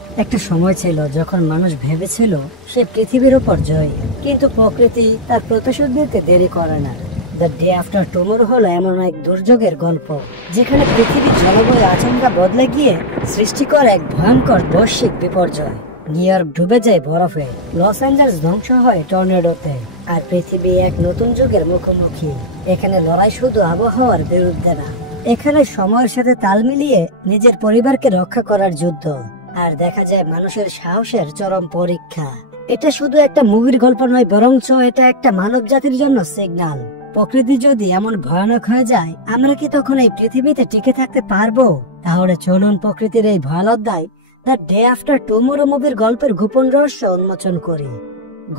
একটা সময় ছিল যখন মানুষ ভেবেছিল সে পৃথিবীর উপর জয়ী, কিন্তু প্রকৃতি তার প্রতিশোধ নিতে দেরি করে না। দ্য ডে আফটার টুমরো হলো এমন এক দুর্যোগের গল্প যেখানে পৃথিবীর জলবায়ু আচমকা বদলে গিয়ে সৃষ্টি করে এক ভয়ঙ্কর বৈশ্বিক বিপর্যয়। নিউ ইয়র্ক ডুবে যায় বরফে, লস অ্যাঞ্জেলস ধ্বংস হয় টর্নেডোতে, আর পৃথিবী এক নতুন যুগের মুখোমুখি। এখানে লড়াই শুধু আবহাওয়ার বিরুদ্ধে না, এখানে সময়ের সাথে তাল মিলিয়ে নিজের পরিবারকে রক্ষা করার যুদ্ধ। আর দেখা যায় মানুষের সাহসের চরম পরীক্ষা। এটা শুধু একটা মুভির গল্প নয়, বরঞ্চ এটা একটা মানব জাতির জন্য সিগন্যাল। প্রকৃতি যদি এমন ভয়ানক হয়ে যায়, আমরা কি তখন এই পৃথিবীতে টিকে থাকতে পারবো? তাহলে চলুন প্রকৃতির এই ভয়াল অধ্যায় দ্য ডে আফটার টুমরো মুভির গল্পের গোপন রহস্য উন্মোচন করি।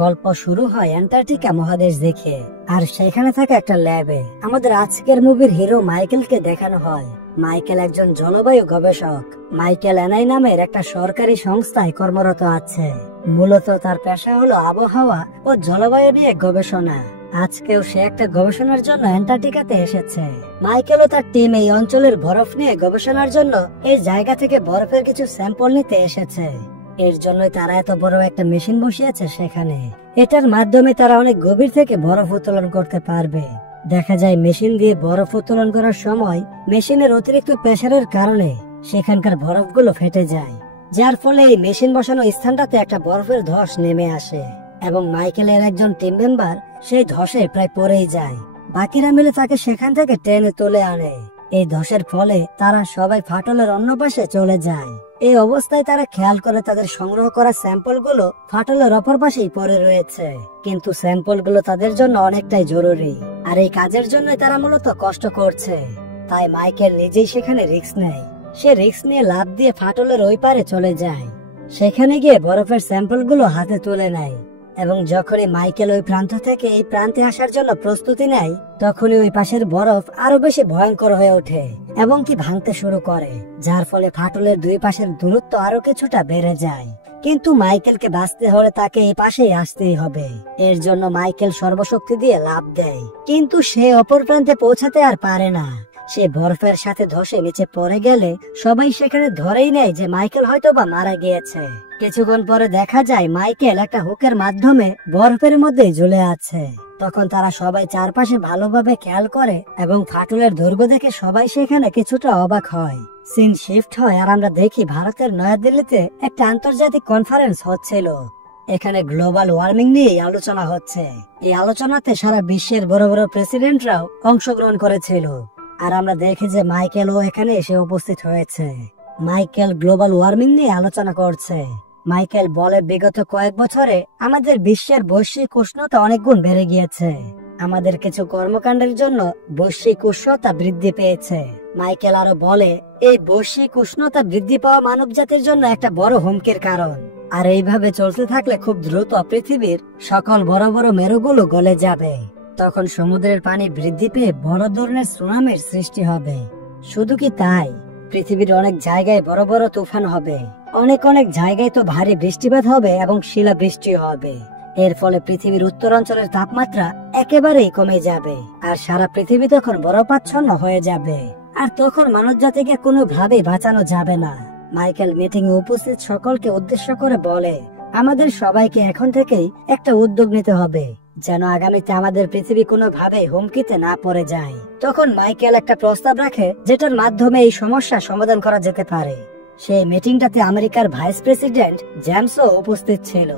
গল্প শুরু হয় অ্যান্টার্কটিকা মহাদেশ দেখে, আর সেখানে থাকা একটা ল্যাবে আমাদের আজকের মুভির হিরো মাইকেলকে দেখানো হয়। মাইকেল একজন জলবায়ু গবেষক। মাইকেল এনআই নামের একটা সরকারি সংস্থায় কর্মরত আছে। মূলত তার পেশা হলো আবহাওয়া ও জলবায়ু নিয়ে গবেষণা। আজকেও সে একটা গবেষণার জন্য অ্যান্টার্কটিকাতে এসেছে। মাইকেল ও তার টিম এই অঞ্চলের বরফ নিয়ে গবেষণার জন্য এই জায়গা থেকে বরফের কিছু স্যাম্পল নিতে এসেছে। এর জন্যই তারা এত বড় একটা মেশিন বসিয়েছে সেখানে। এটার মাধ্যমে তারা অনেক গভীর থেকে বরফ উত্তোলন করতে পারবে। দেখা যায় মেশিন দিয়ে বরফ উত্তোলন করার সময় মেশিনের অতিরিক্ত প্রেসারের কারণে সেখানকার বরফগুলো ফেটে যায়, যার ফলে এই মেশিন বসানো স্থানটাতে একটা বরফের ধস নেমে আসে এবং মাইকেলের একজন টিম মেম্বার সেই ধসে প্রায় পড়েই যায়। বাকিরা মিলে তাকে সেখান থেকে টেনে তুলে আনে। এই ধসের ফলে তারা সবাই ফাটলের অন্য পাশে চলে যায়। এই অবস্থায় তারা খেয়াল করে তাদের সংগ্রহ করা স্যাম্পল গুলো ফাটলের অপর পাশেই পড়ে রয়েছে, কিন্তু স্যাম্পল গুলো তাদের জন্য অনেকটাই জরুরি, আর এই কাজের জন্য তারা মূলত কষ্ট করছে। তাই মাইকেল নিজেই সেখানে রিস্ক নেয়। সে রিস্ক নিয়ে লাফ দিয়ে ফাটলের ওই পারে চলে যায়। সেখানে গিয়ে বরফের স্যাম্পল গুলো হাতে তুলে নেয়, এবং যখনই মাইকেল ওই প্রান্ত থেকে এই প্রান্তে আসার জন্য প্রস্তুতি নেয়, তখনই ওই পাশের বরফ আরো বেশি ভয়ঙ্কর হয়ে ওঠে এবং কি ভাঙতে শুরু করে, যার ফলে ফাটলের দুই পাশের দূরত্ব আরো কিছুটা বেড়ে যায়। কিন্তু মাইকেলকে বাঁচতে হলে তাকে এই পাশেই আসতেই হবে। এর জন্য মাইকেল সর্বশক্তি দিয়ে লাফ দেয়, কিন্তু সে অপর প্রান্তে পৌঁছাতে আর পারে না। সে বরফের সাথে ধসে নিচে পড়ে গেলে সবাই সেখানে ধরেই নেয় যে মাইকেল হয়তো বা মারা গিয়েছে। কিছুক্ষণ পরে দেখা যায় মাইকেল একটা হুকের মাধ্যমে বরফের মধ্যে ঝুলে আছে। তখন তারা সবাই চারপাশে ভালোভাবে খেয়াল করে এবং ফাটলের দৈর্ঘ্য দেখে সবাই সেখানে কিছুটা অবাক হয়। সিন শিফট হয় আর আমরা দেখি ভারতের নয়াদিল্লিতে একটা আন্তর্জাতিক কনফারেন্স হচ্ছিল। এখানে গ্লোবাল ওয়ার্মিং নিয়ে আলোচনা হচ্ছে। এই আলোচনাতে সারা বিশ্বের বড় বড় প্রেসিডেন্টরাও অংশগ্রহণ করেছিল, আর আমরা দেখি যে মাইকেলও এখানে এসে উপস্থিত হয়েছে। মাইকেল গ্লোবাল ওয়ার্মিং নিয়ে আলোচনা করছে। মাইকেল বলে, বিগত কয়েক বছরে আমাদের বিশ্বের বৈশ্বিক উষ্ণতা অনেক গুণ বেড়ে গিয়েছে। আমাদের কিছু কর্মকাণ্ডের জন্য বৈশ্বিক উষ্ণতা বৃদ্ধি পেয়েছে। মাইকেল আরো বলে, এই বৈশ্বিক উষ্ণতা বৃদ্ধি পাওয়া মানব জাতির জন্য একটা বড় হুমকির কারণ, আর এইভাবে চলতে থাকলে খুব দ্রুত পৃথিবীর সকল বড় বড় মেরুগুলো গলে যাবে। তখন সমুদ্রের পানি বৃদ্ধি পেয়ে বড় ধরনের সুনামির সৃষ্টি হবে। শুধু কি তাই, পৃথিবীর অনেক জায়গায় বড় বড় তুফান হবে, অনেক অনেক জায়গায় তো ভারী বৃষ্টিপাত হবে এবং শিলা বৃষ্টি হবে। এর ফলে পৃথিবীর উত্তরাঞ্চলের তাপমাত্রা একেবারেই কমে যাবে, আর সারা পৃথিবী তখন বরফাচ্ছন্ন হয়ে যাবে, আর তখন মানব জাতিকে কোনোভাবেই বাঁচানো যাবে না। মাইকেল মিটিং এ উপস্থিত সকলকে উদ্দেশ্য করে বলে, আমাদের সবাইকে এখন থেকেই একটা উদ্যোগ নিতে হবে, যেন আগামীতে আমাদের পৃথিবী কোনোভাবে হুমকিতে না পড়ে যায়। তখন মাইকেল একটা প্রস্তাব রাখে যেটার মাধ্যমে এই সমস্যা সমাধান করা যেতে পারে। সেই মিটিংটাতে আমেরিকার ভাইস প্রেসিডেন্ট জেমসও উপস্থিত ছিল।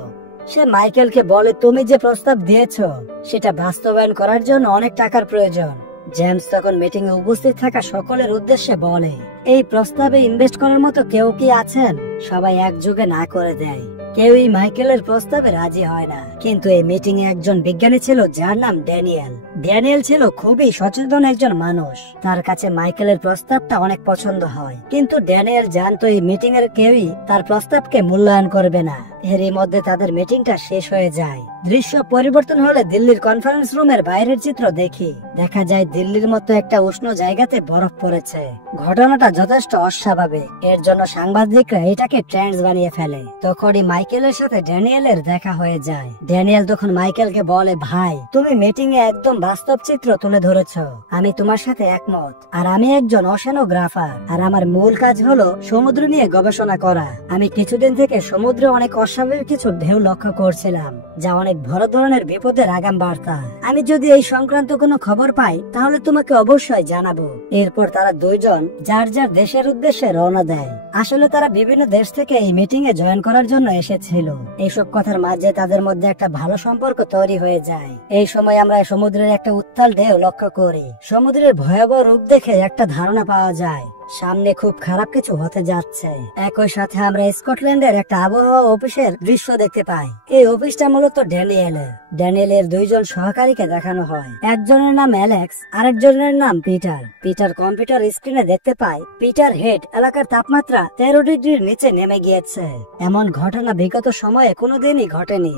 সে মাইকেলকে বলে, তুমি যে প্রস্তাব দিয়েছো সেটা বাস্তবায়ন করার জন্য অনেক টাকার প্রয়োজন। জেমস তখন মিটিং এ উপস্থিত থাকা সকলের উদ্দেশ্যে বলে, এই প্রস্তাবে ইনভেস্ট করার মতো কেউ কি আছেন? সবাই একযোগে না করে দেয়। কেউই মাইকেলের প্রস্তাবে রাজি হয় না। কিন্তু এই মিটিং এ একজন বিজ্ঞানী ছিল যার নাম ড্যানিয়েল। ড্যানিয়েল ছিল খুবই সচেতন একজন মানুষ। তার কাছে মাইকেলের প্রস্তাবটা অনেক পছন্দ হয়, কিন্তু ড্যানিয়েল জানতো এই মিটিং এর কেউই তার প্রস্তাবকে মূল্যায়ন করবে না। এরই মধ্যে তাদের মিটিংটা শেষ হয়ে যায়। দৃশ্য পরিবর্তন হলে দিল্লির কনফারেন্স রুমের বাইরের চিত্র দেখি। দেখা যায় দিল্লির মতো একটা উষ্ণ জায়গাতে বরফ পড়েছে। ঘটনাটা যথেষ্ট অস্বাভাবিক। এর জন্য সাংবাদিকরা এটাকে ট্রেন্ডস বানিয়ে ফেলে। তখনই মাইকেলের সাথে ড্যানিয়েলের দেখা হয়ে যায়। ড্যানিয়েল তখন মাইকেলকে বলে, ভাই তুমি মিটিং এ একদম বাস্তব চিত্র তুলে ধরেছো, আমি তোমার সাথে একমত। আর আমি একজন ওশেনোগ্রাফার, আর আমার মূল কাজ হলো সমুদ্র নিয়ে গবেষণা করা। আমি কিছুদিন থেকে সমুদ্রে অনেক অস্বাভাবিক কিছু ঢেউ লক্ষ্য করছিলাম, যা অনেক বড় ধরনের বিপদের আগাম বার্তা। আমি যদি এই সংক্রান্ত কোনো খবর পাই তাহলে তোমাকে অবশ্যই জানাবো। এরপর তারা দুইজন যার যার দেশের উদ্দেশ্যে রওনা দেয়। আসলে তারা বিভিন্ন দেশ থেকে এই মিটিং এ জয়েন করার জন্য এসেছিল। এইসব কথার মাঝে তাদের মধ্যে একটা ভালো সম্পর্ক তৈরি হয়ে যায়। এই সময় আমরা সমুদ্রের একটা উত্তাল ঢেউ লক্ষ্য করি। সমুদ্রের ভয়াবহ রূপ দেখে একটা ধারণা পাওয়া যায় সামনে খুব খারাপ কিছু হতে যাচ্ছে। একই সাথে আমরা স্কটল্যান্ডের একটা আবহাওয়া অফিসের দৃশ্য দেখতে পাই। এই অফিসটা মূলত ড্যানিয়েলের দুইজন সহকারীকে দেখানো হয়। একজনের নাম অ্যালেক্স, আরেকজনের নাম পিটার। পিটার কম্পিউটার স্ক্রিনে দেখতে পায় পিটার হেড এলাকার তাপমাত্রা 13 ডিগ্রির নিচে নেমে গিয়েছে। এমন ঘটনা বিগত সময়ে কোনোদিনই ঘটেনি।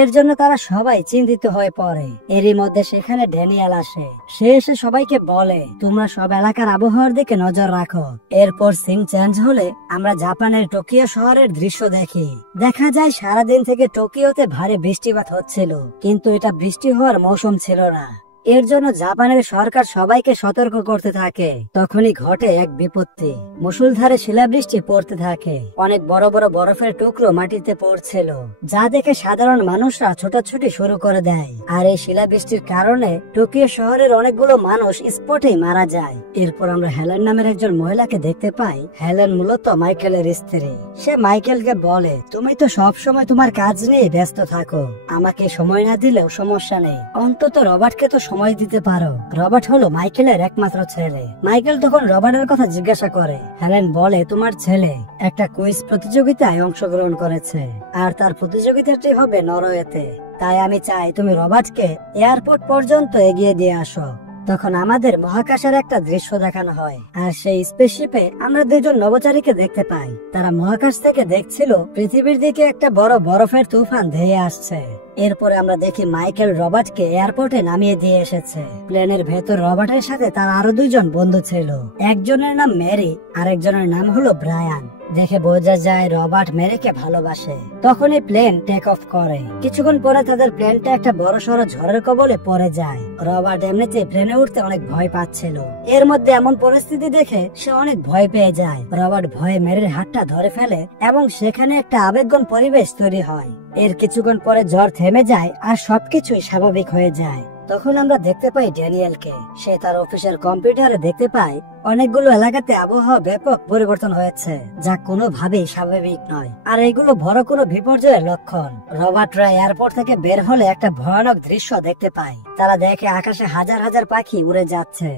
এর জন্য তারা সবাই চিন্তিত হয়ে পড়ে। এরই মধ্যে সেখানে ড্যানিয়েল আসে। সে এসে সবাইকে বলে, তোমরা সব এলাকার আবহাওয়ার দিকে নজর রাখো। এরপর সিন চেঞ্জ হলে আমরা জাপানের টোকিও শহরের দৃশ্য দেখি। দেখা যায় সারাদিন থেকে টোকিওতে ভারী বৃষ্টিপাত হচ্ছিল, কিন্তু এটা বৃষ্টি হওয়ার মৌসুম ছিল না। এর জন্য জাপানের সরকার সবাইকে সতর্ক করতে থাকে। তখনই ঘটে এক বিপত্তি। মুষলধারে শিলাবৃষ্টি পড়তে থাকে। অনেক বড় বড় বরফের টুকরো মাটিতে পড়ছিল, যা দেখে সাধারণ মানুষরা ছোটাছুটি শুরু করে দেয়। আর এই শিলাবৃষ্টির কারণে টোকিও শহরের অনেকগুলো মানুষ স্পটেই মারা যায়। এরপর আমরা হেলেন নামের একজন মহিলাকে দেখতে পাই। হেলেন মূলত মাইকেলের স্ত্রী। সে মাইকেলকে বলে, তুমি তো সব সময় তোমার কাজ নিয়ে ব্যস্ত থাকো, আমাকে সময় না দিলেও সমস্যা নেই, অন্তত রবার্টকে তো সময় দিতে পারো। রবার্ট হলো মাইকেলের একমাত্র ছেলে। মাইকেল তখন রবার্টের কথা জিজ্ঞাসা করে। হেলেন বলে, তোমার ছেলে একটা কুইজ প্রতিযোগিতায় অংশগ্রহণ করেছে, আর তার প্রতিযোগিতাটি হবে নরওয়েতে। তাই আমি চাই তুমি রবার্টকে এয়ারপোর্ট পর্যন্ত এগিয়ে দিয়ে আসো। তখন আমাদের মহাকাশের একটা দৃশ্য দেখানো হয়, আর সেই স্পেসশিপে আমরা দুজন নভোচারীকে দেখতে পাই। তারা মহাকাশ থেকে দেখছিল পৃথিবীর দিকে একটা বড় বরফের তুফান ধেয়ে আসছে। এরপরে আমরা দেখি মাইকেল রবার্টকে এয়ারপোর্টে নামিয়ে দিয়ে এসেছে। প্লেনের ভেতর রবার্টের সাথে তার আরো দুইজন বন্ধু ছিল। একজনের নাম মেরি, আরেকজনের নাম হলো ব্রায়ান। দেখে বোঝা যায় রবার্ট মেরিকে ভালোবাসে। তখনই প্লেন টেক অফ করে। কিছুক্ষণ পরে তাদের প্লেনটা একটা বড়সড় ঝড়ের কবলে পড়ে যায়। রবার্ট এমনিতে প্লেনে উঠতে অনেক ভয় পাচ্ছিল। এর মধ্যে এমন পরিস্থিতি দেখে সে অনেক ভয় পেয়ে যায়। রবার্ট ভয়ে মেরির হাতটা ধরে ফেলে এবং সেখানে একটা আবেগঘন পরিবেশ তৈরি হয়। এর কিছুক্ষণ পরে ঝড় থেমে যায় আর সবকিছুই স্বাভাবিক হয়ে যায়। তখন আমরা দেখতে পাই ড্যানিয়েলকে। সে তার অফিসের কম্পিউটারে দেখতে পায় অনেকগুলো এলাকাতে আবহাওয়া ব্যাপক পরিবর্তন হয়েছে, যা কোনোভাবেই স্বাভাবিক নয়। আর এগুলো বড় কোনো বিপর্যয়ের লক্ষণ। রবার্টরা এয়ারপোর্ট থেকে বের হলে একটা ভয়ানক দৃশ্য দেখতে পায়। তারা দেখে আকাশে হাজার হাজার পাখি উড়ে যাচ্ছে।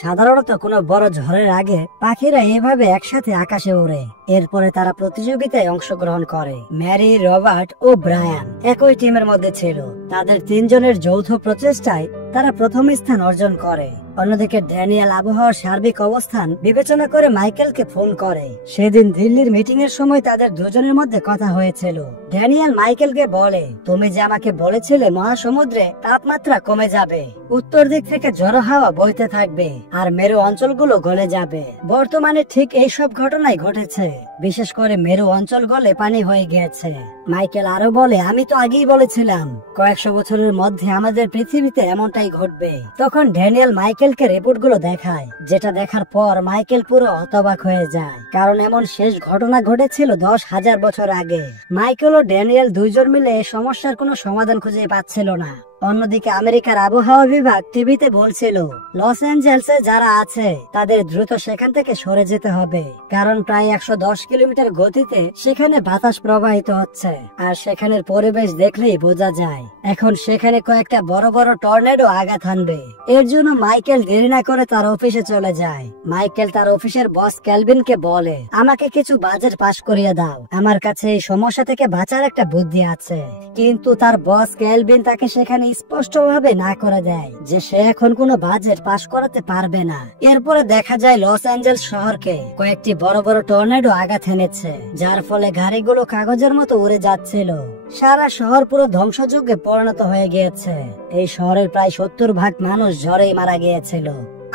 সাধারণত কোনো বড় ঝড়ের আগে পাখিরা এভাবে একসাথে আকাশে ওড়ে। এরপরে তারা প্রতিযোগিতায় অংশগ্রহণ করে। ম্যারি, রবার্ট ও ব্রায়ান একই টিমের মধ্যে ছিল। তাদের তিনজনের যৌথ প্রচেষ্টায় তারা প্রথম স্থান অর্জন করে। অন্যদিকে ড্যানিয়েল আবহাওয়ার সার্বিক অবস্থান বিবেচনা করে মাইকেলকে ফোন করে। সেদিন দিল্লির মিটিং এর সময় তাদের দুজনের মধ্যে কথা হয়েছিল। ড্যানিয়েল মাইকেলকে বলে, তুমি যে আমাকে বলেছিলে মহাসমুদ্রে তাপমাত্রা কমে যাবে, উত্তর দিক থেকে ঝড়ো হাওয়া বইতে থাকবে, আর মেরু অঞ্চলগুলো গলে যাবে। বর্তমানে ঠিক এইসব ঘটনাই ঘটেছে। বিশেষ করে মেরু অঞ্চল গলে পানি হয়ে গিয়েছে। মাইকেল আরো বলে, আমি তো আগেই বলেছিলাম কয়েকশো বছরের মধ্যে আমাদের পৃথিবীতে এমনটাই ঘটবে। তখন ড্যানিয়েল মাইকেলকে রিপোর্টগুলো দেখায়, যেটা দেখার পর মাইকেল পুরো হতবাক হয়ে যায়, কারণ এমন শেষ ঘটনা ঘটেছিল 10,000 বছর আগে। মাইকেল ও ড্যানিয়েল দুইজন মিলে এই সমস্যার কোনো সমাধান খুঁজে পাচ্ছিল না। অন্যদিকে আমেরিকার আবহাওয়া বিভাগ টিভিতে বলছিল লস অ্যাঞ্জেলসে যারা আছে তাদের দ্রুত সেখান থেকে সরে যেতে হবে, কারণ প্রায় 110 কিলোমিটার গতিতে সেখানে বাতাস প্রবাহিত হচ্ছে। আর সেখানের পরিবেশ দেখলেই বোঝা যায় এখন সেখানে কয়েকটা বড় বড় টর্নেডো আঘাত হানবে। এর জন্য মাইকেল দেরি না করে তার অফিসে চলে যায়। মাইকেল তার অফিসের বস ক্যালভিনকে বলে, আমাকে কিছু বাজেট পাস করিয়ে দাও, আমার কাছে এই সমস্যা থেকে বাঁচার একটা বুদ্ধি আছে। কিন্তু তার বস ক্যালভিন তাকে সেখানে স্পষ্টভাবে না করে দেয় যে সে এখন কোনো বাজেট পাশ করাতে পারবে না। এরপরে দেখা যায় লস অ্যাঞ্জেলস শহরকে কয়েকটি বড় বড় টর্নেডো আঘাত এনেছে, যার ফলে গাড়িগুলো কাগজের মতো উড়ে যাচ্ছিল। সারা শহর পুরো ধ্বংসযজ্ঞে পরিণত হয়ে গিয়েছে। এই শহরের প্রায় 70% মানুষ ঝড়েই মারা গিয়েছিল।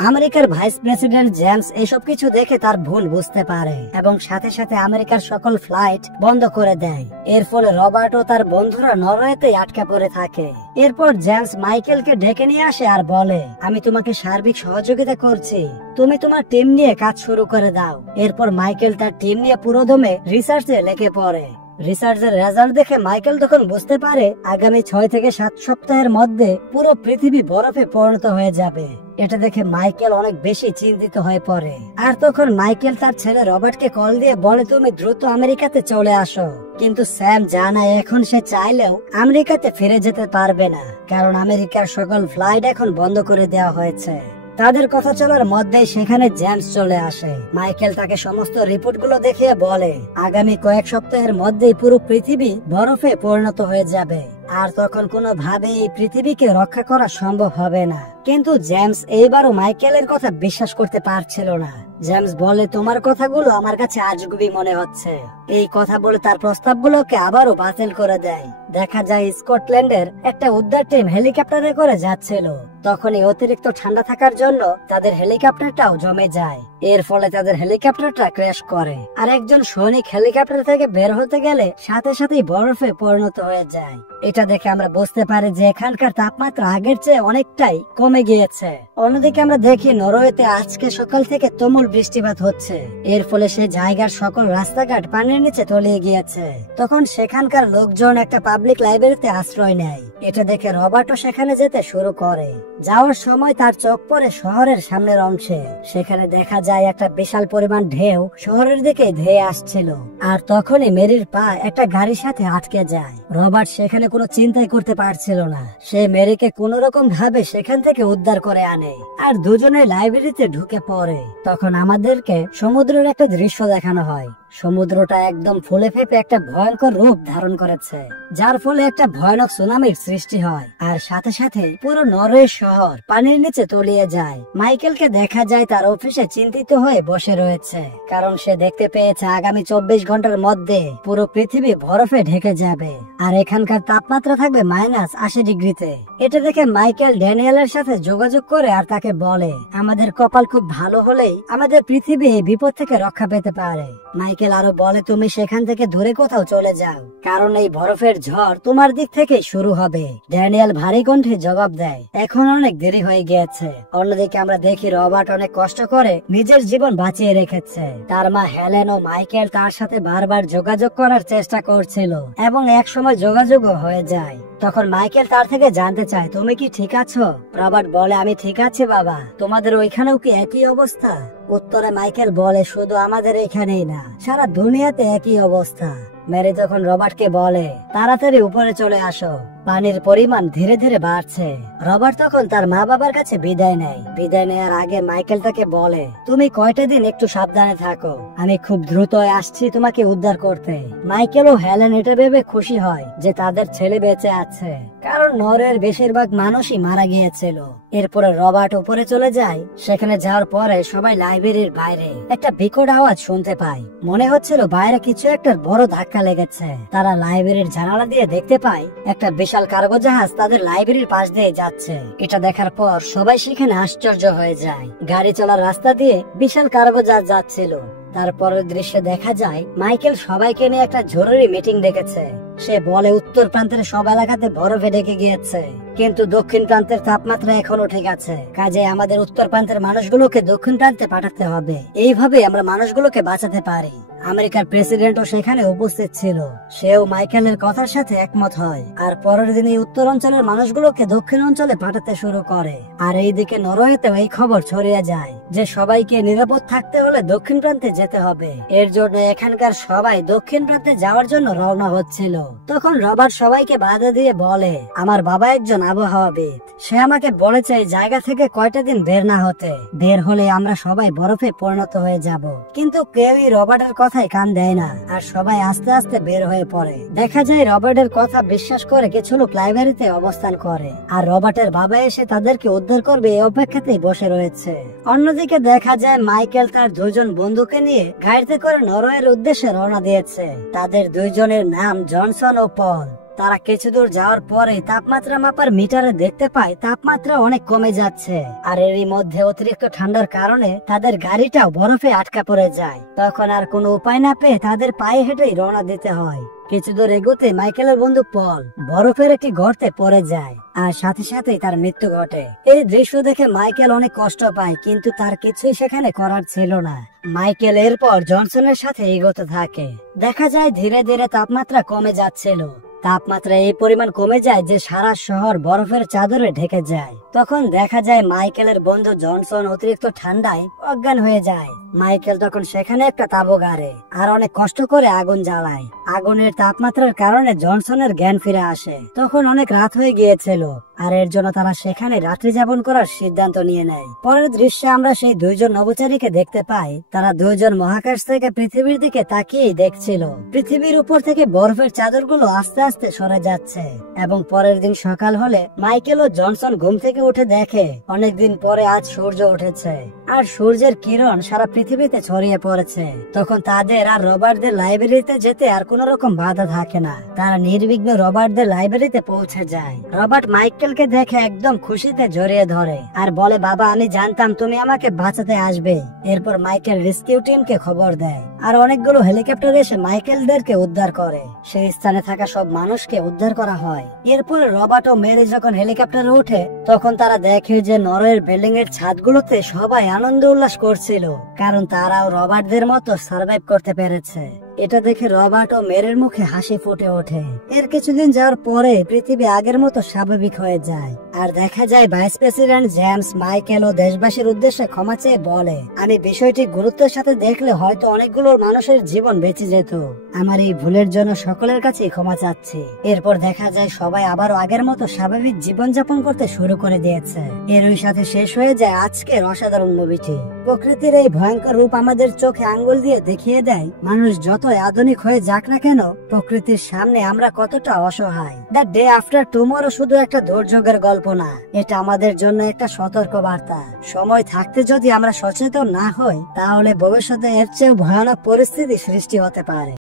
আমেরিকার ভাইস প্রেসিডেন্ট জেমস এসব কিছু দেখে তার ভুল বুঝতে পারে এবং সাথে সাথে আমেরিকার সকল ফ্লাইট বন্ধ করে দেয়। এর ফলে রবার্ট ও তার বন্ধুরা নরওয়েতে আটকা পড়ে থাকে। এরপর জেমস মাইকেলকে ডেকে নিয়ে আসে আর বলে, আমি তোমাকে সার্বিক সহযোগিতা করছি, তুমি তোমার টিম নিয়ে কাজ শুরু করে দাও। এরপর মাইকেল তার টিম নিয়ে পুরোদমে রিসার্চে লেগে পড়ে। রিসার্চের রেজাল্ট দেখে মাইকেল তখন বুঝতে পারে আগামী 6 থেকে 7 সপ্তাহের মধ্যে পুরো পৃথিবী বরফে পরিণত হয়ে যাবে। এটা দেখে মাইকেল অনেক বেশি চিন্তিত হয়ে পড়ে। আর তখন মাইকেল তার ছেলে রবার্টকে কল দিয়ে বলে, তুমি দ্রুত আমেরিকাতে চলে আসো। কিন্তু স্যাম জানায় এখন সে চাইলেও আমেরিকাতে ফিরে যেতে পারবে না, কারণ আমেরিকার সকল ফ্লাইট এখন বন্ধ করে দেওয়া হয়েছে। তাদের কথা চলার মধ্যেই সেখানে জেমস চলে আসে। মাইকেল তাকে সমস্ত রিপোর্টগুলো দেখিয়ে বলে আগামী কয়েক সপ্তাহের মধ্যেই পুরো পৃথিবী বরফে পরিণত হয়ে যাবে, আর তখন কোনোভাবেই এই পৃথিবীকে রক্ষা করা সম্ভব হবে না। কিন্তু জেমস এইবারও মাইকেলের কথা বিশ্বাস করতে পারছিল না। জেমস বলে, তোমার কথাগুলো আমার কাছে আজগুবি মনে হচ্ছে। এই কথা বলে তার প্রস্তাবগুলোকে আবারও বাতিল করে দেয়। দেখা যায় স্কটল্যান্ডের একটা উদ্ধার টিম হেলিকপ্টারে করে যাচ্ছিল। তখনই অতিরিক্ত ঠান্ডা থাকার জন্য তাদের হেলিকপ্টারটাও জমে যায়। এর ফলে তাদের হেলিকপ্টারটা ক্র্যাশ করে, আর একজন সৈনিক হেলিকপ্টার থেকে বের হতে গেলে সাথে সাথেই বরফে পরিণত হয়ে যায়। এটা দেখে আমরা বুঝতে পারি যে এখানকার তাপমাত্রা আগের চেয়ে অনেকটাই কমে গিয়েছে। অন্যদিকে আমরা দেখি নরওয়েতে আজকে সকাল থেকে তুমুল বৃষ্টিপাত হচ্ছে। এর ফলে সে জায়গার সকল রাস্তাঘাট পানির নিচে তলিয়ে গিয়েছে। তখন সেখানকার লোকজন একটা পাবলিক লাইব্রেরিতে আশ্রয় নেয়। এটা দেখে রবার্টও সেখানে যেতে শুরু করে। যাওয়ার সময় তার চোখ পড়ে শহরের সামনের অংশে। সেখানে দেখা যায় একটা বিশাল পরিমাণ ঢেউ শহরের দিকে ধেয়ে আসছিল। আর তখনই মেরির পা একটা গাড়ির সাথে আটকে যায়। রবার্ট সেখানে কোনো চিন্তাই করতে পারছিল না। সে মেরিকে কোন রকম ভাবে সেখান থেকে উদ্ধার করে আনে, আর দুজনে লাইব্রেরিতে ঢুকে পড়ে। তখন আমাদেরকে সমুদ্রের একটা দৃশ্য দেখানো হয়। সমুদ্রটা একদম ফুলে ফেপে একটা ভয়ঙ্কর রূপ ধারণ করেছে, যার ফলে একটা ভয়ানক সুনামির সৃষ্টি হয়। আর সাথে সাথে পুরো নরওয়ে শহর পানির নিচে তলিয়ে যায়। মাইকেলকে দেখা যায় তার অফিসে চিন্তিত হয়ে বসে রয়েছে, কারণ সে দেখতে পেয়েছে আগামী 24 ঘন্টার মধ্যে পুরো পৃথিবী বরফে ঢেকে যাবে, আর এখানকার তাপমাত্রা থাকবে -80 ডিগ্রিতে। এটা দেখে মাইকেল ড্যানিয়েলের সাথে যোগাযোগ করে আর তাকে বলে, আমাদের কপাল খুব ভালো হলেই আমাদের পৃথিবী এই বিপদ থেকে রক্ষা পেতে পারে। মাইকেল আরো বলে, তুমি সেখান থেকে দূরে কোথাও চলে যাও, কারণ এই বরফের ঝড় তোমার দিক থেকে শুরু হবে। ড্যানিয়েল ভারী কণ্ঠে জবাব দেয়, এখন অনেক দেরি হয়ে গিয়েছে। অন্যদিকে আমরা দেখি রবার্ট অনেক কষ্ট করে নিজের জীবন বাঁচিয়ে রেখেছে। তার মা হেলেন ও মাইকেল তার সাথে বারবার যোগাযোগ করার চেষ্টা করছিল এবং এক সময় যোগাযোগও হয়ে যায়। তখন মাইকেল তার থেকে জানতে চায়, তুমি কি ঠিক আছো? রবার্ট বলে, আমি ঠিক আছি বাবা, তোমাদের ওইখানেও কি একই অবস্থা? উত্তরে মাইকেল বলে, শুধু আমাদের এখানেই না, সারা দুনিয়াতে একই অবস্থা। মেরি তখন রবার্টকে বলে, তাড়াতাড়ি উপরে চলে আসো, পানির পরিমাণ ধীরে ধীরে বাড়ছে। রবার্ট তখন তার মা বাবার কাছে বিদায় নেয়। বিদায় নেওয়ার আগে মাইকেল তাকে বলে, তুমি কয়টা দিন একটু সাবধানে থাকো, আমি খুব দ্রুত আসছি তোমাকে উদ্ধার করতে। মাইকেল ও হেলেন এটা ভেবে খুশি হয় যে তাদের ছেলে বেঁচে আছে, কারণ নরওয়ের বেশিরভাগ মানুষই মারা গিয়েছিল। এরপরে রবার্ট উপরে চলে যায়। সেখানে যাওয়ার পরে সবাই লাইব্রেরির বাইরে একটা বিকট আওয়াজ শুনতে পায়। মনে হচ্ছিল বাইরে কিছু একটা বড় ধাক্কা লেগেছে। তারা লাইব্রেরির জানালা দিয়ে দেখতে পায় একটা বিশাল কার্গো জাহাজ তাদের লাইব্রেরির পাশ দিয়ে যাচ্ছে। এটা দেখার পর সবাই সেখানে আশ্চর্য হয়ে যায়। গাড়ি চলার রাস্তা দিয়ে বিশাল কার্গো জাহাজ যাচ্ছিল। তারপরের দৃশ্যে দেখা যায় মাইকেল সবাইকে নিয়ে একটা জরুরি মিটিং ডেকেছে। সে বলে, উত্তর প্রান্তের সব এলাকাতে বরফে ঢেকে গিয়েছে, কিন্তু দক্ষিণ প্রান্তের তাপমাত্রা এখনো ঠিক আছে। কাজে আমাদের উত্তর প্রান্তের মানুষগুলোকে দক্ষিণ প্রান্তে পাঠাতে হবে, এইভাবে আমরা মানুষগুলোকে বাঁচাতে পারি। আমেরিকার প্রেসিডেন্টও সেখানে উপস্থিত ছিল। সেও মাইকেলের কথার সাথে একমত হয়, আর পরের দিনই উত্তর অঞ্চলের মানুষগুলোকে দক্ষিণ অঞ্চলে পাঠাতে শুরু করে। আর এইদিকে নরওয়েতেও এই খবর ছড়িয়ে যায় যে সবাইকে নিরাপদ থাকতে হলে দক্ষিণ প্রান্তে যেতে হবে। এর জন্য এখানকার সবাই দক্ষিণ প্রান্তে যাওয়ার জন্য রওনা হচ্ছিল। তখন রবার্ট সবাইকে বাধা দিয়ে বলে, আমার বাবা একজন আবহাওয়াবিদ, সে আমাকে বলেছে এই জায়গা থেকে কয়টা দিন বের না হতে। বের হলে আমরা সবাই বরফে পরিণত হয়ে যাব। কিন্তু কেউই রবার্টের কথায় কান দেয় না, আর সবাই আস্তে আস্তে বের হয়ে পড়ে। দেখা যায় রবার্টের কথা বিশ্বাস করে কিছু লোক লাইব্রেরিতে অবস্থান করে, আর রবার্টের বাবা এসে তাদেরকে উদ্ধার করবে এই অপেক্ষাতেই বসে রয়েছে। অন্যদিকে দেখা যায় মাইকেল তার দুজন বন্ধুকে নিয়ে গাড়িতে করে নরওয়ের উদ্দেশ্যে রওনা দিয়েছে। তাদের দুইজনের নাম জনসন ও পল। তারা কিছু দূর যাওয়ার পরে তাপমাত্রা মাপার মিটারে দেখতে পায় তাপমাত্রা অনেক কমে যাচ্ছে, আর এরই মধ্যে অতিরিক্ত ঠান্ডার কারণে তাদের গাড়িটাও বরফে আটকা পড়ে যায়। তখন আর কোনো উপায় না পেয়ে তাদের পায়ে হেঁটেই রওনা দিতে হয়। কিছু দূর এগোতে মাইকেলের বন্ধু পল বরফের একটি গর্তে পড়ে যায়, আর সাথে সাথেই তার মৃত্যু ঘটে। এই দৃশ্য দেখে মাইকেল অনেক কষ্ট পায়, কিন্তু তার কিছুই সেখানে করার ছিল না। মাইকেল এরপর জনসনের সাথে এগোতে থাকে। দেখা যায় ধীরে ধীরে তাপমাত্রা কমে যাচ্ছিল। তাপমাত্রা এই পরিমাণ কমে যায় যে সারা শহর বরফের চাদরে ঢেকে যায়। তখন দেখা যায় মাইকেলের বন্ধু জনসন অতিরিক্ত ঠান্ডায় অজ্ঞান হয়ে যায়। মাইকেল তখন সেখানে একটা তাঁবু গাড়ে আর অনেক কষ্ট করে আগুন জ্বালায়। আগুনের তাপমাত্রার কারণে জনসনের জ্ঞান ফিরে আসে। তখন অনেক রাত হয়ে গিয়েছিল, আর এর জন্য তারা সেখানে রাত্রি যাপন করার সিদ্ধান্ত নিয়ে নেয়। পরের দৃশ্যে আমরা সেই দুইজন নভোচারীকে দেখতে পাই। তারা দুইজন মহাকাশ থেকে পৃথিবীর দিকে তাকিয়েই দেখছিল। পৃথিবীর উপর থেকে বরফের চাদরগুলো আস্তে আস্তে সরে যাচ্ছে, এবং পরের দিন সকাল হলে মাইকেল ও জনসন ঘুম থেকে উঠে দেখে অনেকদিন পরে আজ সূর্য উঠেছে, আর সূর্যের কিরণ সারা পৃথিবীতে ছড়িয়ে পড়েছে। তখন তাদের আর রবার্টদের লাইব্রেরিতে যেতে আর কোন রকম বাধা থাকে না। তারা নির্বিঘ্ন রবার্টদের লাইব্রেরিতে পৌঁছে যায়। রবার্ট মাইকেলকে দেখে একদম খুশিতে জড়িয়ে ধরে আর বলে, বাবা, আমি জানতাম তুমি আমাকে বাঁচাতে আসবে। এরপর মাইকেল রেস্কিউ টিমকে খবর দেয়, আর অনেকগুলো হেলিকপ্টার এসে মাইকেলদেরকে উদ্ধার করে। সেই স্থানে থাকা সব মানুষকে উদ্ধার করা হয়। এরপর রবার্ট ও মেরি যখন হেলিকপ্টারে ওঠে, তখন তারা দেখে যে নরওয়ের বিল্ডিং এর ছাদগুলোতে সবাই আনন্দ উল্লাস করছিল, কারণ তারাও রবার্টদের মতো সার্ভাইভ করতে পেরেছে। এটা দেখে রবার্ট ও মেরির মুখে হাসি ফুটে ওঠে। এর কিছুদিন যাওয়ার পরে পৃথিবী আগের মতো স্বাভাবিক হয়ে যায়, আর দেখা যায় ভাইস প্রেসিডেন্ট জেমস মাইকেল ও দেশবাসীর উদ্দেশ্যে ক্ষমা চেয়ে বলে, আমি বিষয়টি গুরুত্বের সাথে দেখলে হয়তো অনেকগুলো মানুষের জীবন বেঁচে যেত। আমার এই ভুলের জন্য সকলের কাছে ক্ষমা চাচ্ছি। এরপর দেখা যায় সবাই আবারও আগের মতো স্বাভাবিক জীবনযাপন করতে শুরু করে দিয়েছে। এরই সাথে শেষ হয়ে যায় আজকের অসাধারণ মুভিটি। প্রকৃতির এই ভয়ঙ্কর রূপ আমাদের চোখে আঙ্গুল দিয়ে দেখিয়ে দেয়, মানুষ যত আধুনিক হয়ে যাক না কেন, প্রকৃতির সামনে আমরা কতটা অসহায়। দ্য ডে আফটার টুমরো শুধু একটা দুর্যোগের গল্প না, এটা আমাদের জন্য একটা সতর্ক বার্তা। সময় থাকতে যদি আমরা সচেতন না হই, তাহলে ভবিষ্যতে এর চেয়েও ভয়ানক পরিস্থিতি সৃষ্টি হতে পারে।